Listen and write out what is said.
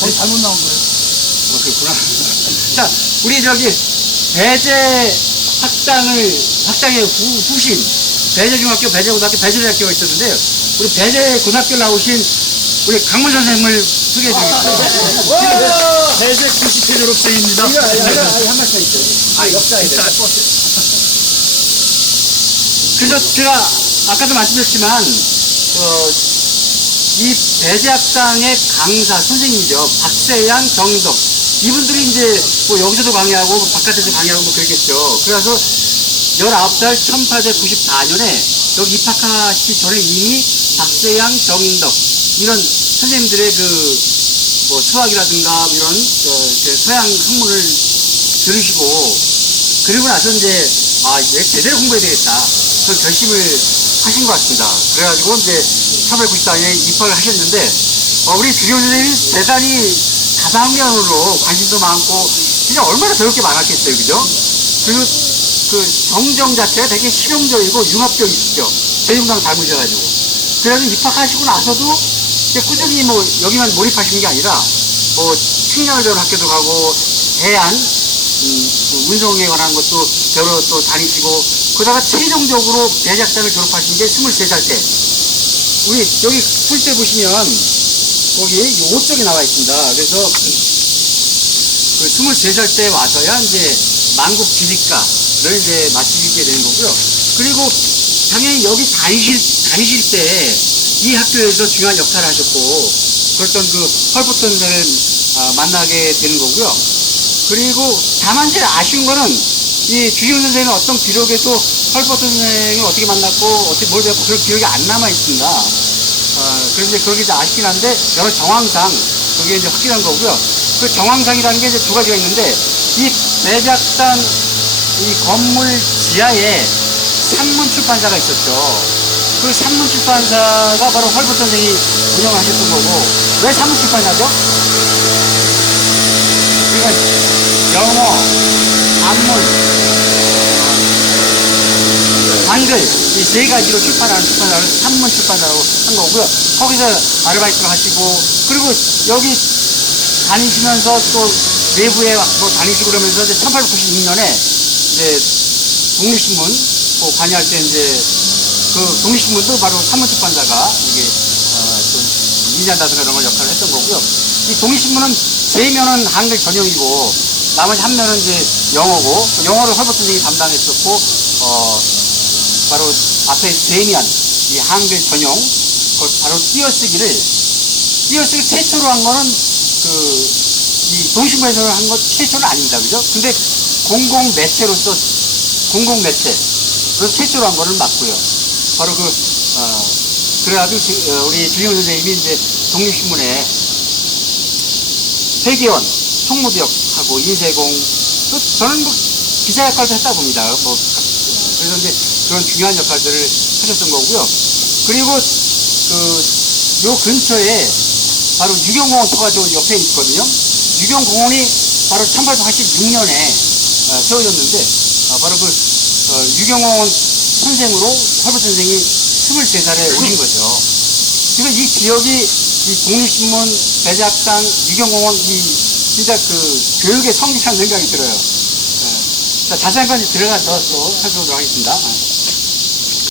거기 잘못 나온 거예요. 어, 그렇구나. 자, 우리 저기 배재 학당을 학당의 후, 후신 배재중학교, 배재고등학교, 배재대학교가 있었는데요. 우리 배재고등학교 나오신 우리 강문 선생님을 소개해 드리겠습니다. 대세 90회 졸업생입니다. 한 말씀 있죠. 아, 역사에 대해서. 그래서 제가 아까도 말씀드렸지만, 어, 이 배재학당의 강사 선생님이죠. 박세양, 정덕. 이분들이 이제 뭐 여기서도 강의하고 뭐 바깥에서 강의하고 뭐 그랬겠죠. 그래서 19살 1894년에 여기 입학하시기 전에 이미 박세양, 정인덕 이런 선생님들의 그 뭐 수학이라든가 이런 어, 그 서양 학문을 들으시고 그리고 나서 이제 아 이제 제대로 공부해야 되겠다 그 결심을 하신 것 같습니다. 그래가지고 이제 1894년에 입학을 하셨는데 어, 우리 주경 선생님이 대단히 다방면으로 관심도 많고 진짜 얼마나 배울 게 많았겠어요, 그죠? 그리고 그 정정 자체가 되게 실용적이고 융합적이시죠. 대중당 닮으셔가지고. 그래서 입학하시고 나서도 이제 꾸준히 뭐 여기만 몰입하시는 게 아니라 뭐青鸟전 학교도 가고 대안 음, 그 운송에 관한 것도 배우러 또 다니시고 그러다가 최종적으로 대작단을 졸업하신 게 23살 때 우리 여기 풀때 보시면 거기 요 쪽에 나와 있습니다. 그래서 그 23살 때 와서야 이제 만국 지리과를 이제 마치게 되는 거고요. 그리고 당연히 여기 다니실, 다니실 때 이 학교에서 중요한 역할을 하셨고, 그랬던 그 헐버튼 선생을 아, 만나게 되는 거고요. 그리고 다만 제일 아쉬운 거는 이 주지훈 선생님은 어떤 기록에도 헐버튼 선생을 어떻게 만났고, 어떻게 뭘 배웠고, 그런 기록이 안 남아 있습니다. 어, 그래서 이제 그게 이제 아쉽긴 한데, 여러 정황상, 그게 이제 확실한 거고요. 그 정황상이라는 게 이제 두 가지가 있는데, 이 대작단, 이 건물 지하에 산문 출판사가 있었죠. 그 산문 출판사가 바로 헐버 선생이 운영을 하셨던 거고, 왜 산문 출판사죠? 그러니까 영어, 한문, 한글 이세 가지로 출판하는 출판사를 산문 출판사라고 한 거고요. 거기서 아르바이트를 하시고 그리고 여기 다니시면서 또 외부에 뭐 다니시고 그러면서 이제 1896년에 이제 독립신문 뭐 관여할 때 이제 그 독립신문도 바로 산문 출판사가 이게 어좀 인지한다든가 이런 걸 역할을 했던 거고요. 이 독립신문은 세 면은 한글 전용이고 나머지 한 면은 이제 영어고 영어를 헐버트 선생이 담당했었고 어 바로 앞에 세면 이 한글 전용 그 바로 띄어쓰기를 띄어쓰기 최초로 한 거는 그 이 동신문에서 한것 최초는 아닙니다. 그죠? 근데 공공 매체로서 공공 매체 그래서 최초로 한 거는 맞고요. 바로 그 어, 그래가지고 지- 어, 우리 주영 선생님이 이제 독립신문에 회계원 총무부역하고 인쇄공 또 저는 뭐 기자 역할도 했다 봅니다. 뭐 각- 어, 그래서 이제 그런 중요한 역할들을 하셨던 거고요. 그리고 그 요 근처에 바로 유경공원터가 저 옆에 있거든요. 유경공원이 바로 1886년에 어, 세워졌는데 어, 바로 그 어, 유경공원 선생으로 헐버 선생이 23살에 오신 거죠. 그래서 이 지역이 이 독립신문, 배작당, 유경공원 이 진짜 그 교육의 성지라는 생각이 들어요. 예. 자, 자세한 건 들어가서 또 살펴보도록 하겠습니다. 예.